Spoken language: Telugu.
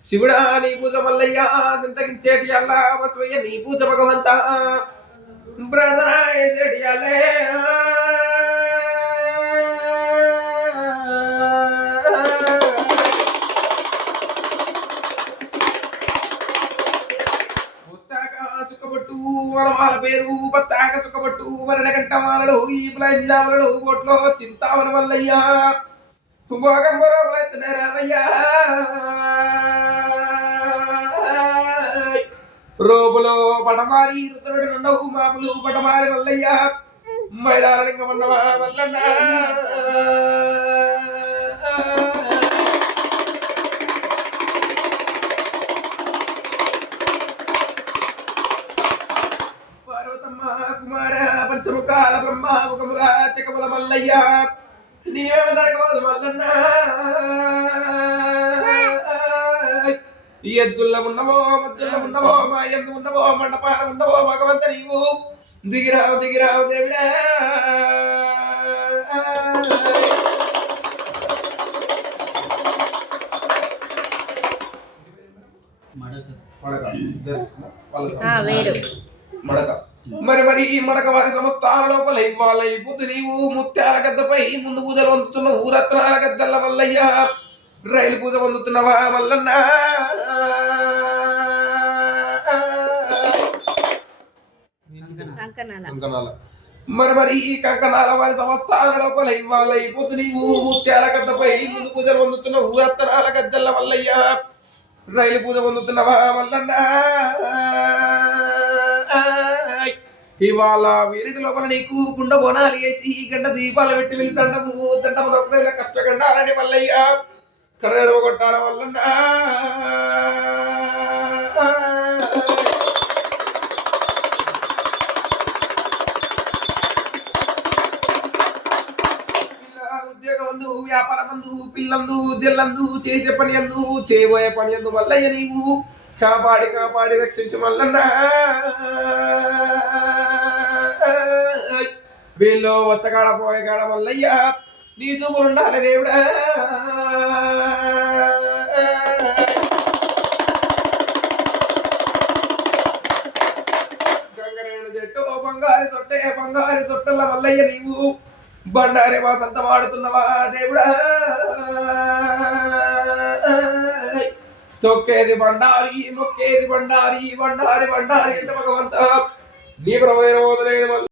శివుడా నీ పూజ మల్లయ్య సింతగించేటి అల్లా బసవయ్య నీ పూజ భగవంత ప్రార్థన చేసేటి అల్లే సుఖపట్టు వనమాల పేరు పత్తాక సుఖపట్టు వరడగంట మాలలు ఈ ప్లంజామలు బొట్లో చింతామని మల్లయ్య భోగంబరములెత్తునే రామయ్య రోబులో పటమారి రుతునుడి నుండవు మాపులు పటమారి మల్లయ్య మైలాలింగమన్నవా మల్లన్న పార్వతమ్మ కుమార పంచముఖాల బ్రహ్మ ముఖముల చకముల మల్లయ్య నీవేమ దొరకవద్దు మల్లన్న ఎద్దుల్లో ఉన్నవో మద్దుల్లో ఉన్నవో మా ఎందు ఉన్నవో మండపాల ఉన్నవో భగవంత నీవు దిగిరావు దిగిరావు దేవుడా మడక మరి మరి ఈ మడక వారి సంస్థాన లోపల ఇవ్వాల పొద్దు నీవు ముత్యాల గద్దపై ముందు పూజలు పొందుతున్న ఊరత్నాల గద్దల మల్లయ్య రైలు పూజ పొందుతున్నవా మల్లన్న మరి మరి ఈ కంకణాల వారి సంస్థాన లోపల ఇవ్వాల పొద్దు నీవు ముత్యాల గద్దపై ముందు పూజలు పొందుతున్న ఊరత్నాల గద్దల మల్లయ్య రైలు పూజ పొందుతున్నవా మల్లన్న ఇవాళ వీరిటి లోపల నీకు కుండ బోనాలు వేసి గంట దీపాలు పెట్టి వెళ్ళి దండము దొక్కద కష్టగండ అలాంటి మల్లయ్య కడదెరవ కొట్టాల వల్ల ఉద్యోగమందు వ్యాపారమందు పిల్లందు జల్లందు చేసే పని అందు చేయబోయే పని అందు మల్లయ్య నీవు కాపాడి కాపాడి రక్షించు మల్లన్న వీళ్ళు వచ్చగాడ పోయేగాడ మల్లయ్య నీ చూపులు ఉండాలి దేవుడా గంగరేణు చెట్టు బంగారి తొట్టల మల్లయ్య నీవు బండారే వాసంత వాడుతున్నవా దేవుడా తొక్కేది బండారి మొక్కేది బండారి బండారి బండారి అంటే భగవంత నీ ప్రమేయం వదిలేని